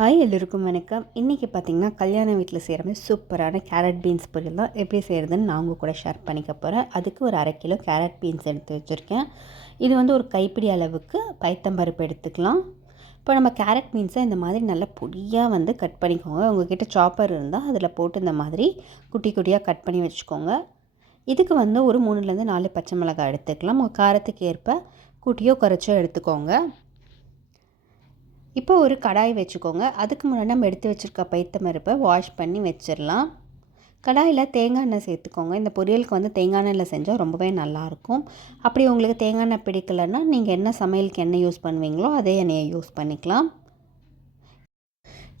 Hi எல்லோருக்கும் வணக்கம். இன்றைக்கி பார்த்திங்கன்னா கல்யாண வீட்டில் செய்கிற மாதிரி சூப்பரான கேரட் பீன்ஸ் பொரியல் தான். எப்படி செய்கிறதுன்னு நான் உங்கள் கூட ஷேர் பண்ணிக்க போகிறேன் அதுக்கு ஒரு அரை கிலோ கேரட் பீன்ஸ் எடுத்து வச்சுருக்கேன். இது வந்து ஒரு கைப்பிடி அளவுக்கு பைத்தம்பருப்பு எடுத்துக்கலாம். இப்போ நம்ம கேரட் பீன்ஸை இந்த மாதிரி நல்லா பொடியாக வந்து கட் பண்ணிக்கோங்க. உங்கள்கிட்ட சாப்பர் இருந்தால் அதில் போட்டு இந்த மாதிரி குட்டி குட்டியாக கட் பண்ணி வச்சுக்கோங்க. இதுக்கு வந்து ஒரு மூணுலேருந்து நாலு பச்சை மிளகாய் எடுத்துக்கலாம். உங்கள் காரத்துக்கு ஏற்ப குட்டியோ குறைச்சோ எடுத்துக்கோங்க. இப்போ ஒரு கடாய் வச்சுக்கோங்க. அதுக்கு முன்னாடி நம்ம எடுத்து வச்சுருக்க பைத்த மருப்பை வாஷ் பண்ணி வச்சிடலாம். கடாயில் தேங்காய் எண்ணெய் சேர்த்துக்கோங்க. இந்த பொரியலுக்கு வந்து தேங்காய் எண்ணெயில் செஞ்சால் ரொம்பவே நல்லாயிருக்கும். அப்படி உங்களுக்கு தேங்காய் எண்ணெய் பிடிக்கலைன்னா நீங்கள் என்ன சமையலுக்கு எண்ணெய் யூஸ் பண்ணுவீங்களோ அதே எண்ணெயை யூஸ் பண்ணிக்கலாம்.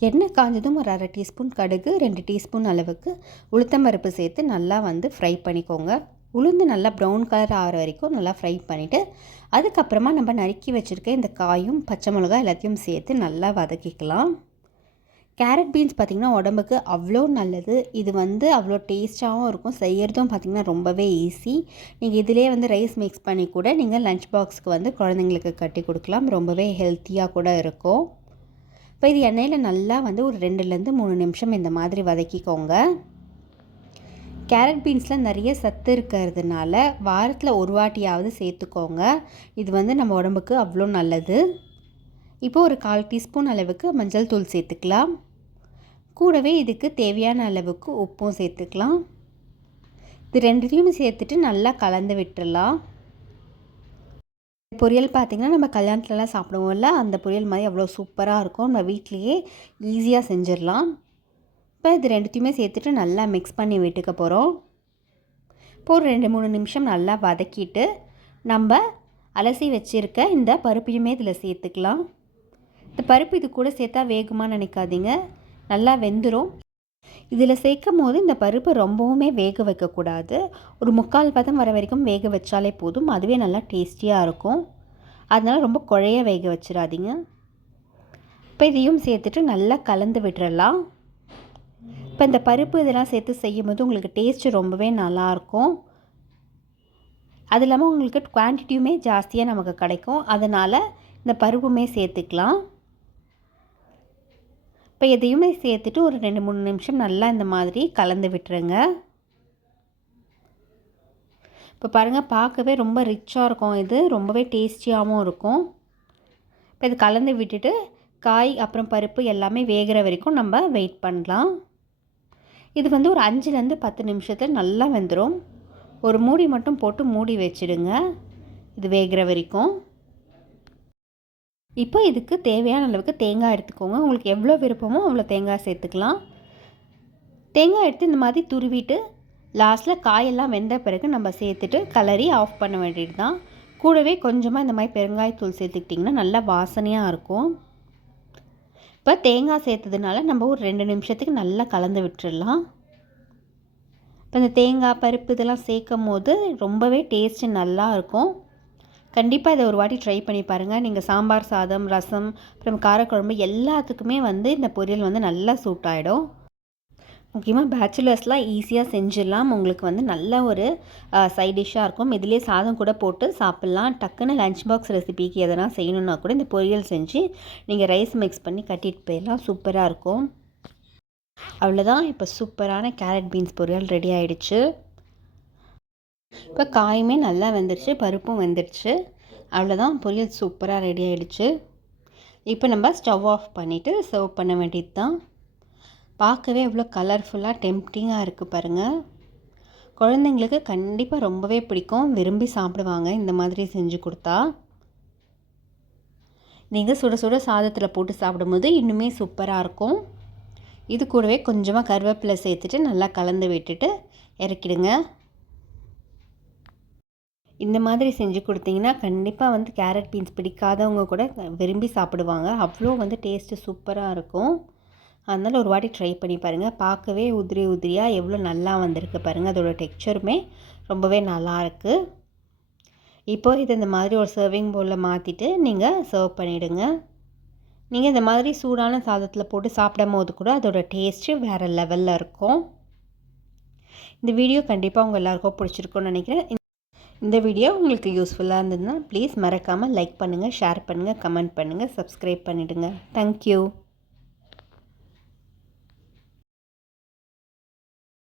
எண்ணெய் காஞ்சதும் ஒரு அரை டீஸ்பூன் கடுகு ரெண்டு டீஸ்பூன் அளவுக்கு உளுத்தம்பருப்பு சேர்த்து நல்லா வந்து ஃப்ரை பண்ணிக்கோங்க. உளுந்து நல்லா ப்ரௌன் கலர் ஆகிற வரைக்கும் நல்லா ஃப்ரை பண்ணிவிட்டு அதுக்கப்புறமா நம்ம நறுக்கி வச்சுருக்க இந்த காயும் பச்சை மிளகாய் எல்லாத்தையும் சேர்த்து நல்லா வதக்கிக்கலாம். கேரட் பீன்ஸ் பார்த்திங்கன்னா உடம்புக்கு அவ்வளோ நல்லது. இது வந்து அவ்வளோ டேஸ்ட்டாகவும் இருக்கும். செய்கிறதும் பார்த்திங்கன்னா ரொம்பவே ஈஸி நீங்கள் இதிலே வந்து ரைஸ் மிக்ஸ் பண்ணி கூட நீங்கள் லஞ்ச் பாக்ஸுக்கு வந்து குழந்தைங்களுக்கு கட்டி கொடுக்கலாம். ரொம்பவே ஹெல்த்தியாக கூட இருக்கும். இப்போ இது எண்ணெயில் நல்லா வந்து ஒரு ரெண்டுலேருந்து மூணு நிமிஷம் இந்த மாதிரி வதக்கிக்கோங்க. கேரட் பீன்ஸில் நிறைய சத்து இருக்கிறதுனால வாரத்தில் ஒரு வாட்டியாவது சேர்த்துக்கோங்க. இது வந்து நம்ம உடம்புக்கு அவ்வளோ நல்லது. இப்போது ஒரு கால் டீஸ்பூன் அளவுக்கு மஞ்சள் தூள் சேர்த்துக்கலாம். கூடவே இதுக்கு தேவையான அளவுக்கு உப்பும் சேர்த்துக்கலாம். இது ரெண்டுத்தையும் சேர்த்துட்டு நல்லா கலந்து விட்டுடலாம் பொரியல் பார்த்திங்கன்னா நம்ம கல்யாணத்துலலாம் சாப்பிடுவோம்ல அந்த பொரியல் மாதிரி அவ்வளோ சூப்பராக இருக்கும். நம்ம வீட்லேயே ஈஸியாக செஞ்சிடலாம். இப்போ இது ரெண்டுத்தையுமே சேர்த்துட்டு நல்லா மிக்ஸ் பண்ணி விட்டுக்க போகிறோம். இப்போ ஒரு ரெண்டு மூணு நிமிஷம் நல்லா வதக்கிட்டு நம்ம அலசி வச்சுருக்க இந்த பருப்பையுமே இதில் சேர்த்துக்கலாம். இந்த பருப்பு இது கூட சேர்த்தா வேகுமான்னு நினைக்காதீங்க. நல்லா வெந்துடும் இதில் சேர்க்கும் போது இந்த பருப்பு ரொம்பவுமே வேக வைக்கக்கூடாது. ஒரு முக்கால் பதம் வர வரைக்கும் வேக வச்சாலே போதும். அதுவே நல்லா டேஸ்டியாக இருக்கும். அதனால் ரொம்ப குழைய வேக வச்சிடாதீங்க. இப்போ இதையும் சேர்த்துட்டு நல்லா கலந்து விட்டுறலாம். இப்போ இந்த பருப்பு இதெல்லாம் சேர்த்து செய்யும்போது உங்களுக்கு டேஸ்ட்டு ரொம்பவே நல்லாயிருக்கும். அது இல்லாமல் உங்களுக்கு குவான்டிட்டியுமே ஜாஸ்தியாக நமக்கு கிடைக்கும். அதனால் இந்த பருப்புமே சேர்த்துக்கலாம். இப்போ எதையுமே சேர்த்துட்டு ஒரு ரெண்டு மூணு நிமிஷம் நல்லா இந்த மாதிரி கலந்து விட்டுருங்க. இப்போ பாருங்கள் பார்க்கவே ரொம்ப ரிச்சாக இருக்கும் இது. ரொம்பவே டேஸ்டியாகவும் இருக்கும். இப்போ இது கலந்து விட்டுட்டு காய் அப்புறம் பருப்பு எல்லாமே வேகிற வரைக்கும் நம்ம வெயிட் பண்ணலாம். இது வந்து ஒரு அஞ்சுலேருந்து பத்து நிமிஷத்தில் நல்லா வெந்துடும் ஒரு மூடி மட்டும் போட்டு மூடி வச்சுடுங்க. இது வேகிற வரைக்கும். இப்போ இதுக்கு தேவையான அளவுக்கு தேங்காய் எடுத்துக்கோங்க. உங்களுக்கு எவ்வளோ விருப்பமோ அவ்வளோ தேங்காய் சேர்த்துக்கலாம். தேங்காய் எடுத்து இந்த மாதிரி துருவிட்டு லாஸ்ட்டில் காயெல்லாம் வெந்த பிறகு நம்ம சேர்த்துட்டு கலரி ஆஃப் பண்ண வேண்டியது தான் கூடவே கொஞ்சமாக இந்த மாதிரி பெருங்காயத்தூள் சேர்த்துக்கிட்டிங்கன்னா நல்லா வாசனையாக இருக்கும். இப்போ தேங்காய் சேர்த்ததுனால நம்ம ஒரு ரெண்டு நிமிஷத்துக்கு நல்லா கலந்து விட்டுடலாம். இப்போ இந்த தேங்காய் பருப்பு இதெல்லாம் சேர்க்கும் போது ரொம்பவே டேஸ்ட்டு நல்லா இருக்கும். கண்டிப்பாக இதை ஒரு வாட்டி ட்ரை பண்ணி பாருங்கள் நீங்கள் சாம்பார் சாதம் ரசம் அப்புறம் காரக்குழம்பு எல்லாத்துக்குமே வந்து இந்த பொரியல் வந்து நல்லா சூட் ஆகிடும் முக்கியமாக பேச்சுலர்ஸ்லாம் ஈஸியாக செஞ்சிடலாம். உங்களுக்கு வந்து நல்ல ஒரு சைட் டிஷ்ஷாக இருக்கும். இதிலே சாதம் கூட போட்டு சாப்பிட்லாம். டக்குன்னு லஞ்ச் பாக்ஸ் ரெசிபிக்கு எதனா செய்யணுன்னா கூட இந்த பொரியல் செஞ்சு நீங்கள் ரைஸ் மிக்ஸ் பண்ணி கட்டிட்டு போயிடலாம். சூப்பராக இருக்கும். அவ்வளோதான் இப்போ சூப்பரான கேரட் பீன்ஸ் பொரியல் ரெடி ஆகிடுச்சு இப்போ காயுமே நல்லா வெந்துருச்சு பருப்பும் வெந்துருச்சு. அவ்வளோதான் பொரியல் சூப்பராக ரெடி ஆகிடுச்சு இப்போ நம்ம ஸ்டவ் ஆஃப் பண்ணிவிட்டு சர்வ் பண்ண வேண்டியது தான் பார்க்கவே எவ்வளோ கலர்ஃபுல்லாக டெம்ப்டிங்காக இருக்குது பாருங்கள் குழந்தைங்களுக்கு கண்டிப்பாக ரொம்பவே பிடிக்கும். விரும்பி சாப்பிடுவாங்க. இந்த மாதிரி செஞ்சு கொடுத்தா. நீங்கள் சுட சுட சாதத்தில் போட்டு சாப்பிடும்போது இன்னுமே சூப்பராக இருக்கும். இது கூடவே கொஞ்சமாக கருவேப்பிலை சேர்த்துட்டு நல்லா கலந்து விட்டுட்டு இறக்கிடுங்க. இந்த மாதிரி செஞ்சு கொடுத்தீங்கன்னா கண்டிப்பாக வந்து கேரட் பீன்ஸ் பிடிக்காதவங்க கூட விரும்பி சாப்பிடுவாங்க. அவ்வளோ வந்து டேஸ்ட்டு சூப்பராக இருக்கும். அதனால் ஒரு வாட்டி ட்ரை பண்ணி பாருங்கள் பார்க்கவே உதிரி உதிரியாக எவ்வளோ நல்லா வந்திருக்கு பாருங்கள் அதோடய டெக்ஸ்சருமே ரொம்பவே நல்லாயிருக்கு இப்போ இது இந்த மாதிரி ஒரு சர்விங் பவுலில் மாற்றிட்டு நீங்கள் சர்வ் பண்ணிவிடுங்க நீங்கள் இந்த மாதிரி சூடான சாதத்தில் போட்டு சாப்பிடும் போது கூட அதோடய டேஸ்ட்டு வேறு லெவலில் இருக்கும். இந்த வீடியோ கண்டிப்பாக உங்கள் எல்லாருக்கும் பிடிச்சிருக்கும்னு நினைக்கிறேன். இந்த வீடியோ உங்களுக்கு யூஸ்ஃபுல்லாக இருந்ததுன்னா ப்ளீஸ் மறக்காமல் லைக் பண்ணுங்கள் ஷேர் பண்ணுங்கள் கமெண்ட் பண்ணுங்கள் சப்ஸ்கிரைப் பண்ணிவிடுங்க தேங்க்யூ